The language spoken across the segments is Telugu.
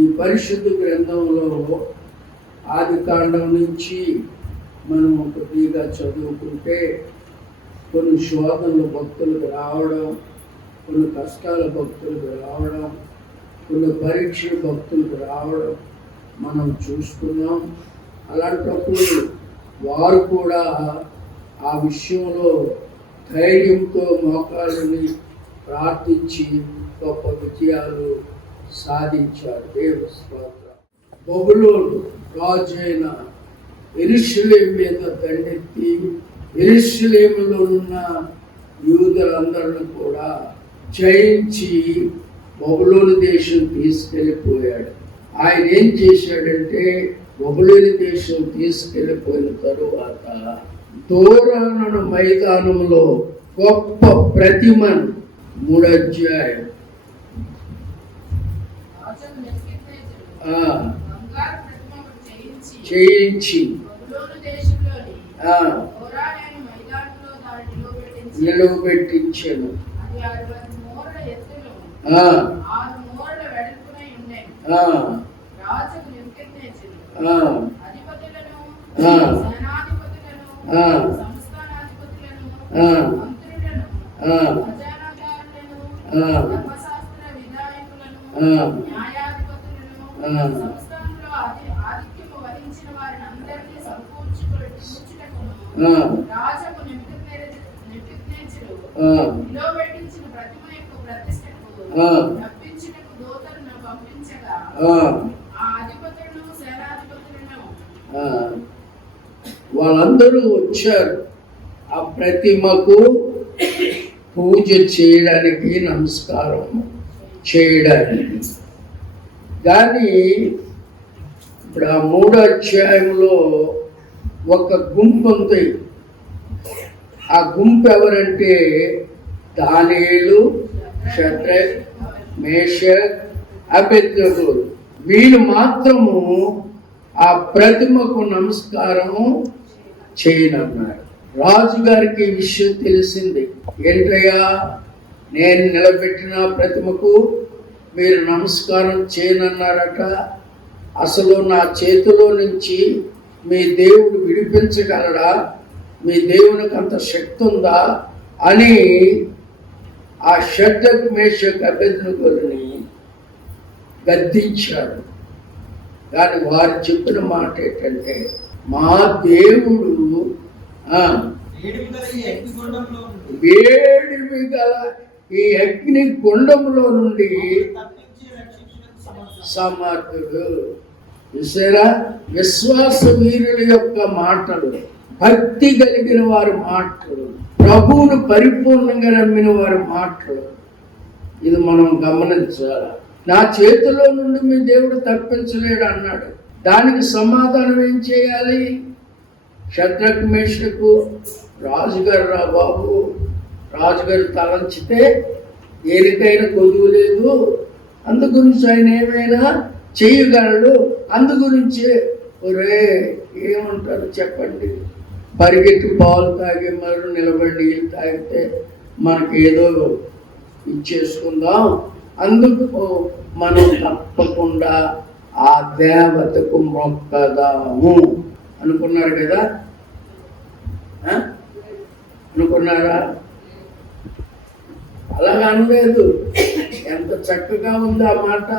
ఈ పరిశుద్ధ గ్రంథంలో ఆది కాండం నుంచి మనం కొద్దిగా చదువుకుంటే కొన్ని శోధనలు భక్తులకు రావడం, కొన్ని కష్టాల భక్తులకు రావడం, కొన్ని పరీక్షలు భక్తులకు రావడం మనం చూస్తున్నాం. అలాంటప్పుడు వారు కూడా ఆ విషయంలో ధైర్యంతో మోకాళ్ళని ప్రార్థించి గొప్ప విజయాలు సాధించారు. దేవుని స్తోత్రం. బబులోను రాజు అయిన యెరూషలేము మీద దండెత్తి యెరూషలేములో ఉన్న యూదులందరిని కూడా జయించి బబులోను దేశం తీసుకెళ్ళిపోయాడు. ఆయన ఏం చేశాడంటే బబులోను దేశం తీసుకెళ్ళిపోయిన తరువాత దూరాన మైదానంలో గొప్ప ప్రతిమను 3 అధ్యాయం చేయించి నిలువబెట్టించాను. వాళ్ళందరూ వచ్చారు ఆ ప్రతిమకు పూజ చేయడానికి, నమస్కారం చేయడానికి. కానీ ఇప్పుడు ఆ 3వ అధ్యాయంలో ఒక గుంపు ఉంది. ఆ గుంపు ఎవరంటే దానియేలు, షద్రక్, మేషక్, అబేద్నెగో. వీళ్ళు మాత్రము ఆ ప్రతిమకు నమస్కారము చేయనన్నారు. రాజుగారికి ఈ విషయం తెలిసింది. ఏంటయ్యా, నేను నిలబెట్టిన ప్రతిమకు మీరు నమస్కారం చేయనన్నారట. అసలు నా చేతిలో నుంచి మీ దేవుడు విడిపించగలడా? మీ దేవునికి అంత శక్తి ఉందా అని ఆ షద్రక్, మేషక్, అబేద్నెగోని గద్దించాడు. కానీ వారు చెప్పిన మాట ఏంటంటే, మా దేవుడు వేడిమి గల ఈ అగ్ని గుండంలో నుండి సమర్థుడు. చూసారా, విశ్వాస వీరుల యొక్క మాటలు, భక్తి కలిగిన వారి మాటలు, ప్రభువును పరిపూర్ణంగా నమ్మిన వారి మాటలు. ఇది మనం గమనించాలి. నా చేతిలో నుండి మీ దేవుడు తప్పించలేడు అన్నాడు. దానికి సమాధానం ఏం చేయాలి? షద్రక్, మేషకు రాజుగారు రా బాబు, రాజుగారు తలంచితే ఏరికైనా కొదువు లేదు, అందు గురించి ఆయన ఏమైనా చేయగలడు. అందు గురించే ఒరే ఏమంటారు చెప్పండి, పరిగెత్తి పాలు తాగి మరి నిలబడి నీళ్ళు తాగితే మనకి ఏదో ఇచ్చేసుకుందాం, అందుకు మనం తప్పకుండా ఆ దేవతకు మొక్కదాము అనుకున్నారు కదా. అనుకున్నారా? అలాగా అనలేదు. ఎంత చక్కగా ఉంది ఆ మాట.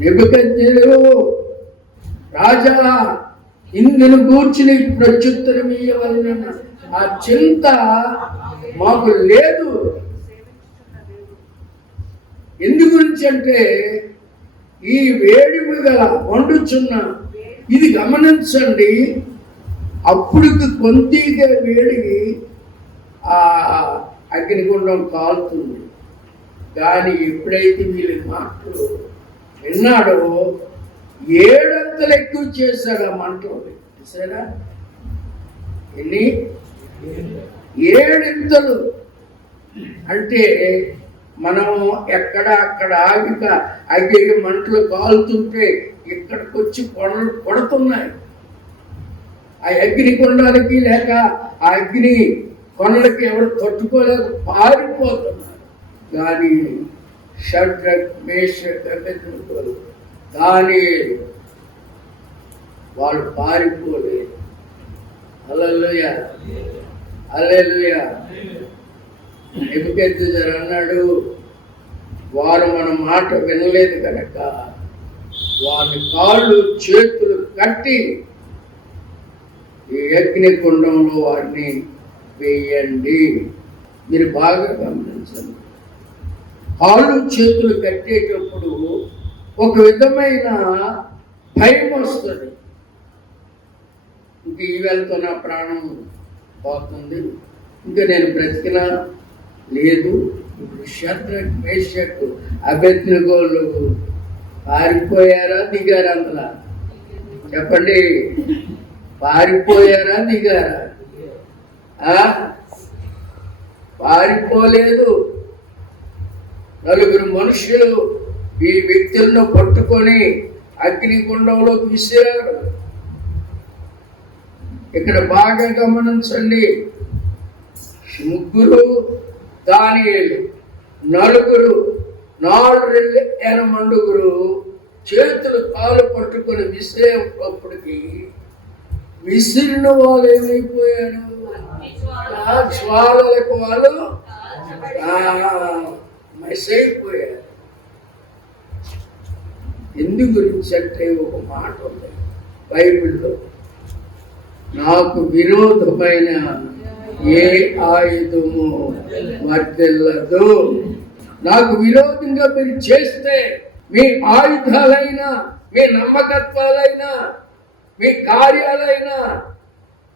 నెబుకద్నెజరు, రాజా, ఇందును కూర్చుని ప్రత్యుత్తరం ఇయ్యవలన ఆ చింత మాకు లేదు. ఎందు గురించి అంటే ఈ వేడిమి గల వండుచున్న ఇది గమనించండి. అప్పుడుకి కొంతగా వేడికి ఆ అగ్నిగుండం కాలుతుంది. కానీ ఎప్పుడైతే వీళ్ళ మాటలు విన్నాడో 7 అంతలు ఎక్కువ చేశాడు ఆ మంటలు. చూసారా ఎన్ని? 7 అంతలు. అంటే మనం ఎక్కడ అక్కడ ఆగిక అగ్గి మంటలు కాలుతుంటే ఇక్కడికి వచ్చి కొండలు కొడుతున్నాయి. ఆ అగ్ని కొండలకి లేక ఆ అగ్ని కొండలకి ఎవరు తట్టుకోలేక పారిపోతున్నారు. కానీ షడ్రక్ మేషక్ అబేద్నెగోలు దానియేలు వాళ్ళు పారిపోలేదు. హల్లెలూయా హల్లెలూయా. నెబుకద్నెజరు అన్నాడు, వారు మన మాట వినలేదు కనుక వారి కాళ్ళు చేతులు కట్టి ఈ అగ్నికుండంలో వారిని వేయండి. మీరు బాగా గమనించండి, కాళ్ళు చేతులు కట్టేటప్పుడు ఒక విధమైన భయం వస్తుంది. ఇంక ఈ వెళ్తో నా ప్రాణం పోతుంది, ఇంకా నేను బ్రతికినా లేదు. ఇప్పుడు షద్రక్ మేషక్ అబేద్నెగోలు పారిపోయారా దిగారా? అందులో చెప్పండి, పారిపోయారా దిగారా? పారిపోలేదు. నలుగురు మనుషులు ఈ వ్యక్తులను పట్టుకొని అగ్నిగుండంలోకి విసిరారు. ఇక్కడ బాగా గమనించండి, ముగ్గురు దానియేలు, నలుగురు 4 చేతులు కాలు పట్టుకొని విసిరేటప్పటికి విసిరిన వాళ్ళు ఏమైపోయారు? జ్వాలలకు వాళ్ళు అయిపోయారు. ఎందు గురించి అంటే ఒక మాట ఉంది బైబిల్లో, నాకు విరోధమైన ఏ ఆయుధము వర్తిల్లదు. నాకు విరోధంగా మీరు చేస్తే మీ ఆయుధాలైనా, మీ నమ్మకత్వాలైనా, మీ కార్యాలైనా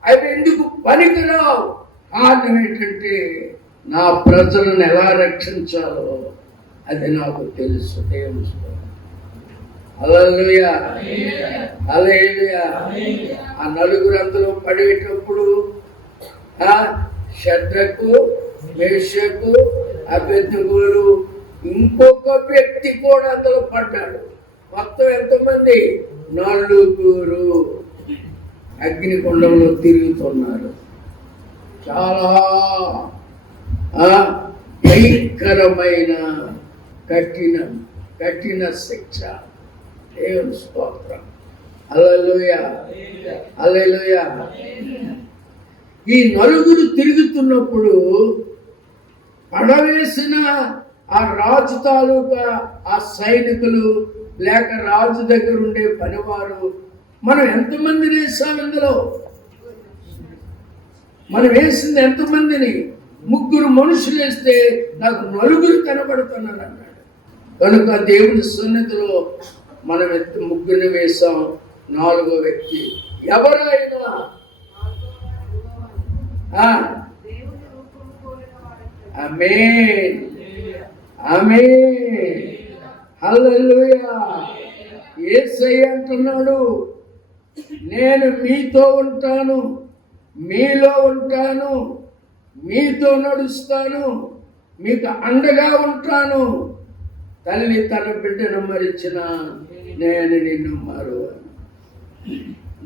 అవి ఎందుకు పనికిరావు. కారణం ఏంటంటే నా ప్రజలను ఎలా రక్షించాలో అది నాకు తెలుసు. దేవుని హల్లెలూయా హల్లెలూయా. ఆ నలుగురు అందులో పడేటప్పుడు షద్రకు మేషకు అబేద్నెగోలు ఇంకొక వ్యక్తి కూడా అందులో పడ్డాడు. మొత్తం ఎంతమంది? 4 అగ్నికుండంలో తిరుగుతున్నారు. చాలా భయంకరమైన కఠిన శిక్ష. దేవుని స్తోత్రం. హల్లెలూయా హల్లెలూయా. ఈ నలుగురు తిరుగుతున్నప్పుడు పడవేసిన ఆ రాజు తాలూకా ఆ సైనికులు లేక రాజు దగ్గర ఉండే పనివారు, మనం ఎంతమందిని వేసాం ఇందులో? మనం వేసింది ఎంతమందిని? 3 మనుషులు వేస్తే నాకు 4 కనబడుతున్నారు అన్నాడు. కనుక దేవుని సన్నిధిలో మనం 3 వేసాం. 4వ వ్యక్తి ఎవరైనా ఆమేన్ ఆమేన్ హల్లెలూయా. యేసయ్య అంటున్నాడు, నేను మీతో ఉంటాను, మీలో ఉంటాను, మీతో నడుస్తాను, మీకు అండగా ఉంటాను. తల్లి తన బిడ్డను మరిచిన నేను నిన్ను మరువను.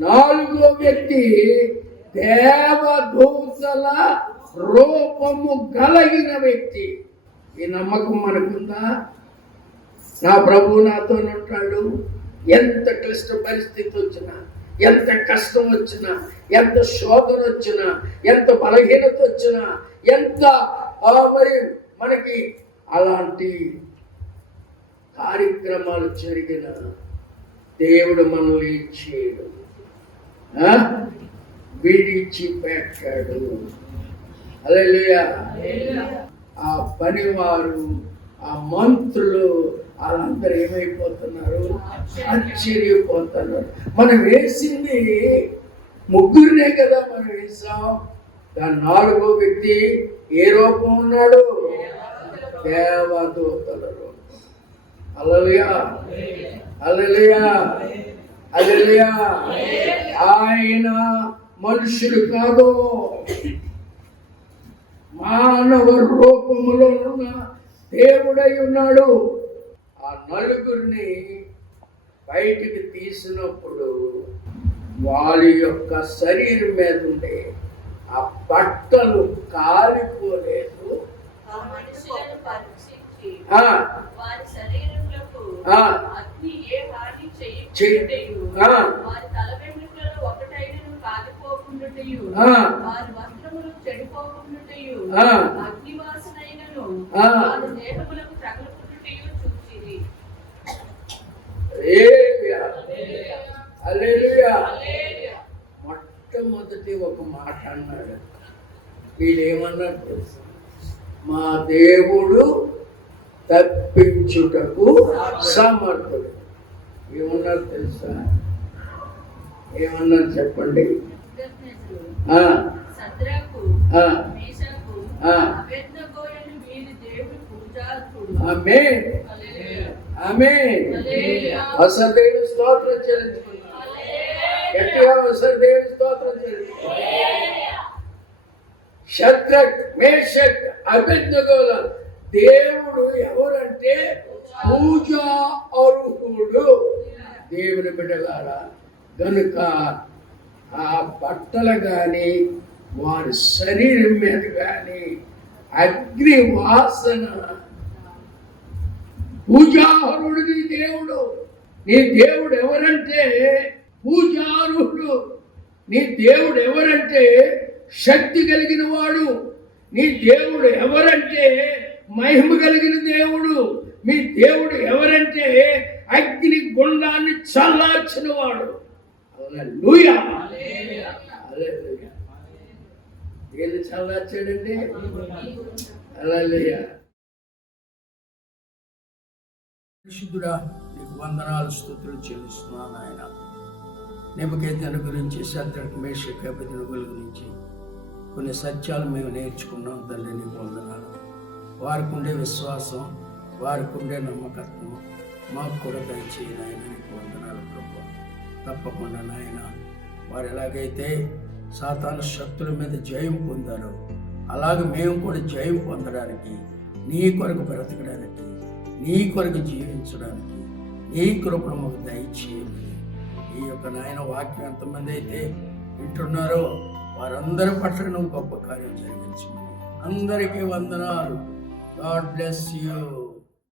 4వ వ్యక్తి దేవదూతల రూపము కలిగిన వ్యక్తి. ఈ నమ్మకం మనకుందా? నా ప్రభువు నాతో ఉంటాడు. ఎంత క్లిష్ట పరిస్థితి వచ్చినా, ఎంత కష్టం వచ్చినా, ఎంత శోధన వచ్చినా, ఎంత బలహీనత వచ్చినా, ఎంత మరి మనకి అలాంటి కార్యక్రమాలు జరిగిన దేవుడు మనల్ని చేయడు, విడిచిపెట్టాడు. హల్లెలూయా. ఆ పనివారు, ఆ మంత్రులు వాళ్ళందరూ ఏమైపోతున్నారు? ఆశ్చర్యపోతున్నారు. మనం వేసింది 3 కదా మనం వేసాం. దాని 4వ వ్యక్తి ఏ రూపం ఉన్నాడు? దేవదూతల రూపం. హల్లెలూయా హల్లెలూయా హల్లెలూయా. ఆయన మనుషుడు కాదు, మానవ రూపములో ఉన్న దేవుడై ఉన్నాడు. ఆ 4 బయటికి తీసినప్పుడు వారి యొక్క శరీరం మీద ఉండే ఆ బట్టలు కాలిపోలేదు. ఆ, అగ్ని ఏ హాని చెయ్యి. చేయకుండుటయు, ఆ. వారి తల వెంట్రుకలలో ఒకటైనను కాలిపోకుండుటయు, ఆ. వారి వస్త్రములు చెడిపోకుండుటయు, ఆ. అగ్ని వాసనైనను ఆ. వారి దేహములకు తగలకుండుటయు చూచిరి. హల్లెలూయా. హల్లెలూయా. హల్లెలూయా. హల్లెలూయా. మొట్టమొదటి ఒక మాట అన్నాడు. వీళ్ళేమన్నారు తెలుసా? మా దేవుడు తప్పించుటకు సమర్థుడు. ఏమన్నారు తెలుసా? ఏమన్నారు చెప్పండి? నెబుకద్నెజరు ఆ, శద్రకు, ఆ, మేషకు, ఆ. అబేద్నెగోయను వీరి దేవుని పూజార్హుడు. ఆమేన్. హల్లెలూయా. ఆమేన్. హల్లెలూయా. అసలు దేవుని స్తోత్రం చెల్లించుకున్నాం. హల్లెలూయా. గట్టిగా అసలు దేవుని స్తోత్రం చెల్లించుకున్నాం. శద్రక్, మేషక్, అబేద్నెగోల దేవుడు ఎవరంటే పూజా అర్హుడు. దేవుని బిడ్డలారా, గనుక ఆ బట్టలు కానీ వారి శరీరం మీద కానీ అగ్ని వాసన. పూజార్హుడు నీ దేవుడు. నీ దేవుడు ఎవరంటే పూజార్హుడు. నీ దేవుడు ఎవరంటే శక్తి కలిగిన వాడు. నీ దేవుడు ఎవరంటే మహిమ కలిగిన దేవుడు. మీ దేవుడు ఎవరంటే అగ్ని గుండాన్ని చల్లార్చిన వాడు. హల్లెలూయా. హల్లెలూయా. దేన్ని చల్లార్చాడండి? హల్లెలూయా. పరిశుద్ధుడా, నీకు వందనాలు స్తుతులు చెల్లిస్తున్నాను ఆయన. నెబుకద్నెజరు గురించి, శద్రక్, మేషక్, అబేద్నెగోల గురించి కొన్ని సత్యాలు మేము నేర్చుకున్నాం. తండ్రి నీకు వందనాలు. వారికి ఉండే విశ్వాసం, వారికి ఉండే నమ్మకత్వం మాకు కూడా దయచేయి నాయన. నీకు వందనాలు ప్రభు. తప్పకుండా నాయన, వారు ఎలాగైతే సాతాను శక్తుల మీద జయం పొందారో అలాగే మేము కూడా జయం పొందడానికి, నీ కొరకు బ్రతకడానికి, నీ కొరకు జీవించడానికి నీ కృపను మాకు దయచేయమని, ఈ యొక్క నాయన వాక్యం ఎంతమంది అయితే వింటున్నారో వారందరి పట్ల నువ్వు గొప్ప కార్యం జరిగించమని. అందరికీ వందనాలు. God bless you.